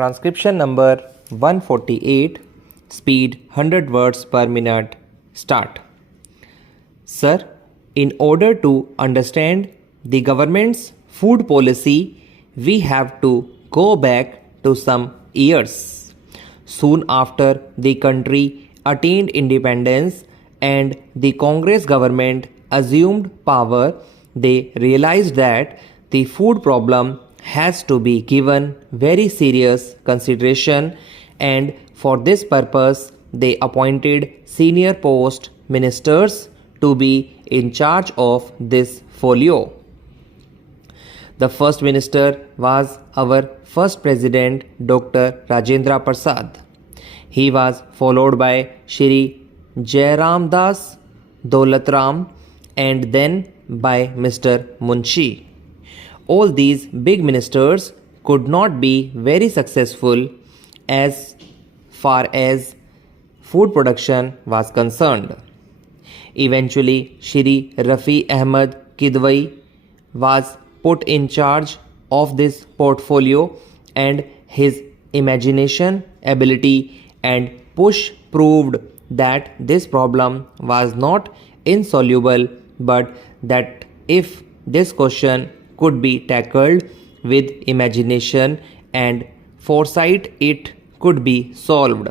Transcription number 148, speed 100 words per minute. Start. Sir, in order to understand the government's food policy, we have to go back to some years. Soon after the country attained independence and the Congress government assumed power, they realized that the food problem has to be given very serious consideration, and for this purpose they appointed senior post ministers to be in charge of this folio. The first minister was our first president, Dr. Rajendra Prasad. He was followed by Shri Jairam Das Daulatram and then by Mr. Munshi. All these big ministers could not be very successful as far as food production was concerned. Eventually, Shri Rafi Ahmad Kidwai was put in charge of this portfolio, and his imagination, ability and push proved that this problem was not insoluble, but that if this question could be tackled with imagination and foresight, it could be solved.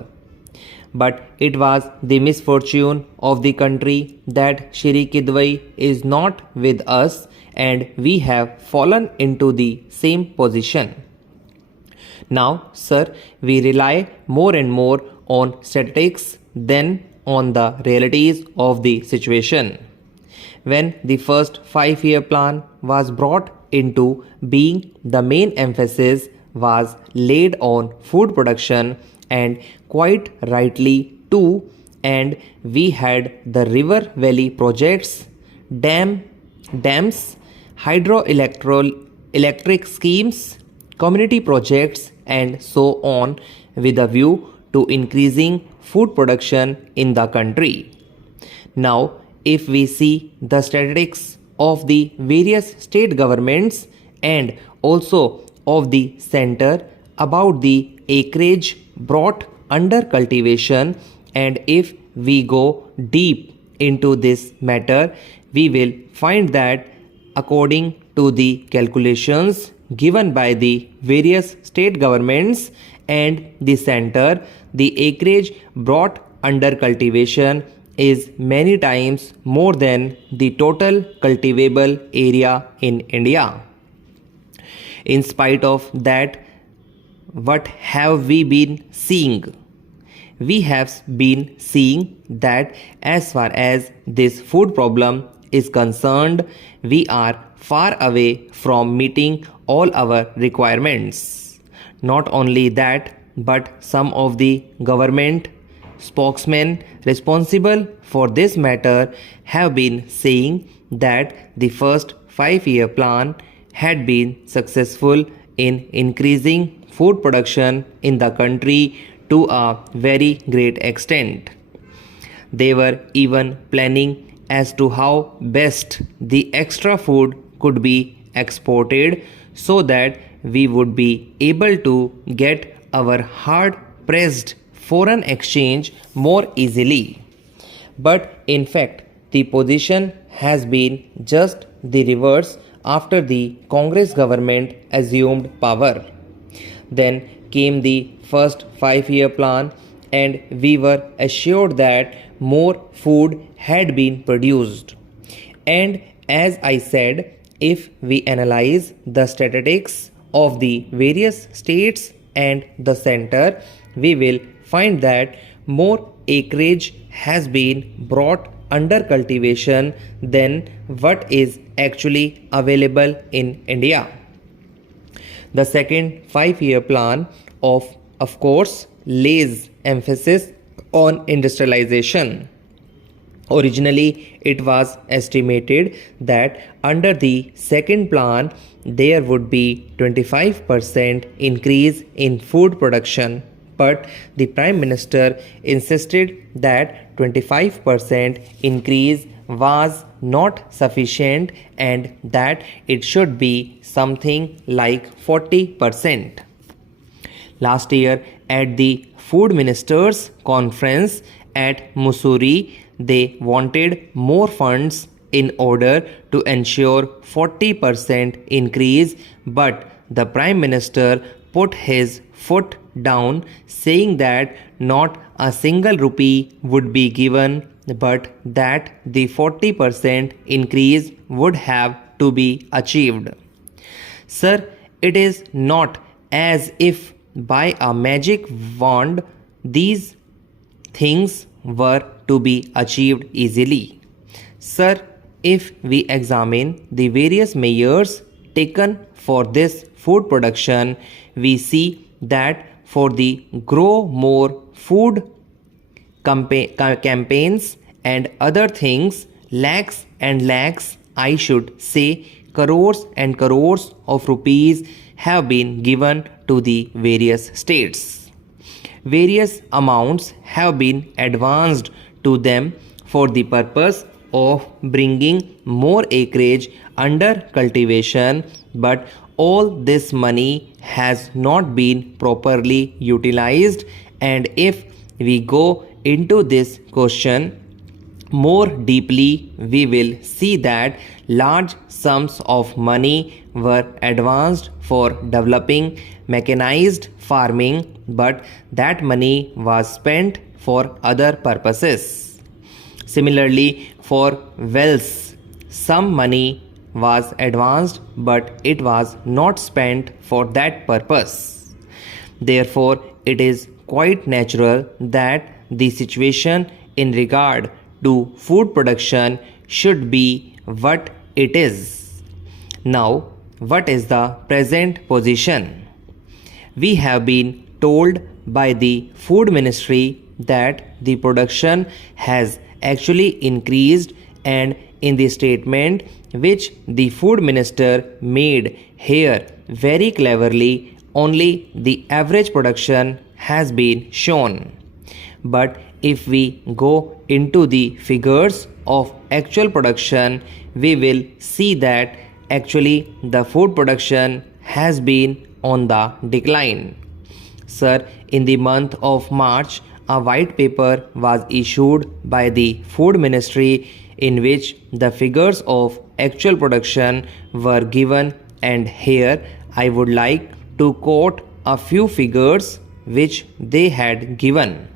But it was the misfortune of the country that Shri Kidwai is not with us, and we have fallen into the same position. Now, sir, we rely more and more on statistics than on the realities of the situation. When the first 5-year plan was brought into being, the main emphasis was laid on food production, and quite rightly too, and we had the river valley projects, dams, hydroelectric schemes, community projects and so on, with a view to increasing food production in the country. Now, if we see the statistics of the various state governments and also of the center about the acreage brought under cultivation, and if we go deep into this matter, we will find that according to the calculations given by the various state governments and the center, the acreage brought under cultivation is many times more than the total cultivable area in India. In spite of that, what have we been seeing? We have been seeing that as far as this food problem is concerned, we are far away from meeting all our requirements. Not only that, but some of the government spokesmen responsible for this matter have been saying that the first 5-year plan had been successful in increasing food production in the country to a very great extent. They were even planning as to how best the extra food could be exported so that we would be able to get our hard-pressed foreign exchange more easily. But in fact, the position has been just the reverse after the Congress government assumed power. Then came the first 5-year plan, and we were assured that more food had been produced. And as I said, if we analyze the statistics of the various states and the center, we will find that more acreage has been brought under cultivation than what is actually available in India. The second 5-year plan of course lays emphasis on industrialization. Originally, it was estimated that under the second plan there would be 25% increase in food production, but the Prime Minister insisted that 25% increase was not sufficient and that it should be something like 40%. Last year at the Food Ministers Conference at Mussoorie, they wanted more funds in order to ensure 40% increase, but the Prime Minister put his foot down, saying that not a single rupee would be given, but that the 40% increase would have to be achieved. Sir, it is not as if by a magic wand these things were to be achieved easily. Sir, if we examine the various measures taken for this food production, we see that for the Grow More Food campaigns and other things, lakhs and lakhs, I should say crores and crores of rupees have been given to the various states. Various amounts have been advanced to them for the purpose of bringing more acreage under cultivation, but all this money has not been properly utilized. And if we go into this question more deeply, we will see that large sums of money were advanced for developing mechanized farming, but that money was spent for other purposes. Similarly, for wells, some money was advanced, but it was not spent for that purpose. Therefore, it is quite natural that the situation in regard to food production should be what it is. Now, what is the present position? We have been told by the Food Ministry that the production has actually increased, and in the statement which the Food Minister made here very cleverly, only the average production has been shown. But if we go into the figures of actual production, we will see that actually the food production has been on the decline. Sir, in the month of March, a white paper was issued by the Food Ministry in which the figures of actual production were given, and here I would like to quote a few figures which they had given.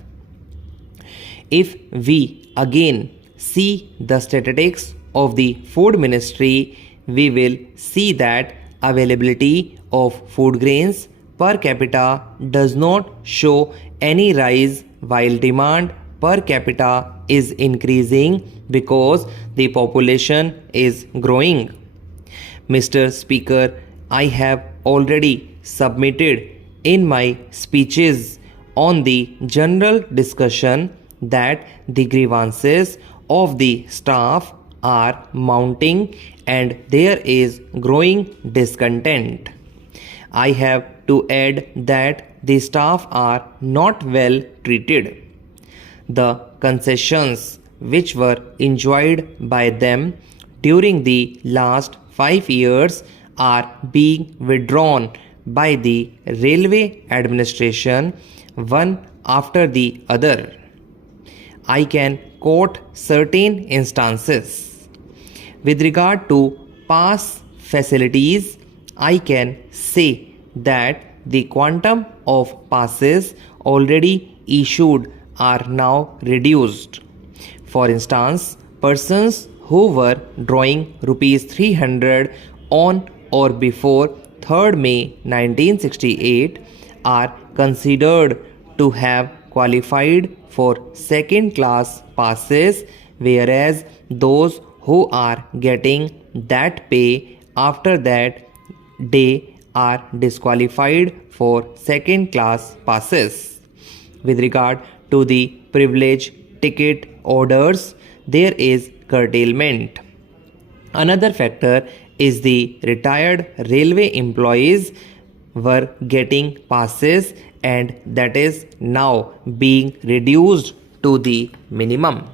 If we again see the statistics of the Food Ministry, we will see that availability of food grains per capita does not show any rise, while demand per capita is increasing because the population is growing. Mr. Speaker, I have already submitted in my speeches on the general discussion that the grievances of the staff are mounting and there is growing discontent. I have to add that the staff are not well treated. The concessions which were enjoyed by them during the last 5 years are being withdrawn by the railway administration one after the other. I can quote certain instances. With regard to pass facilities, I can say that the quantum of passes already issued are now reduced. For instance, persons who were drawing rupees 300 on or before 3rd May 1968 are considered to have qualified for second class passes, whereas those who are getting that pay after that day are disqualified for second class passes. With regard to the privilege ticket orders, there is curtailment. Another factor is the retired railway employees were getting passes, and that is now being reduced to the minimum.